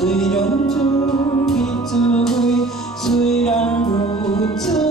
虽然走，你怎会虽然如此？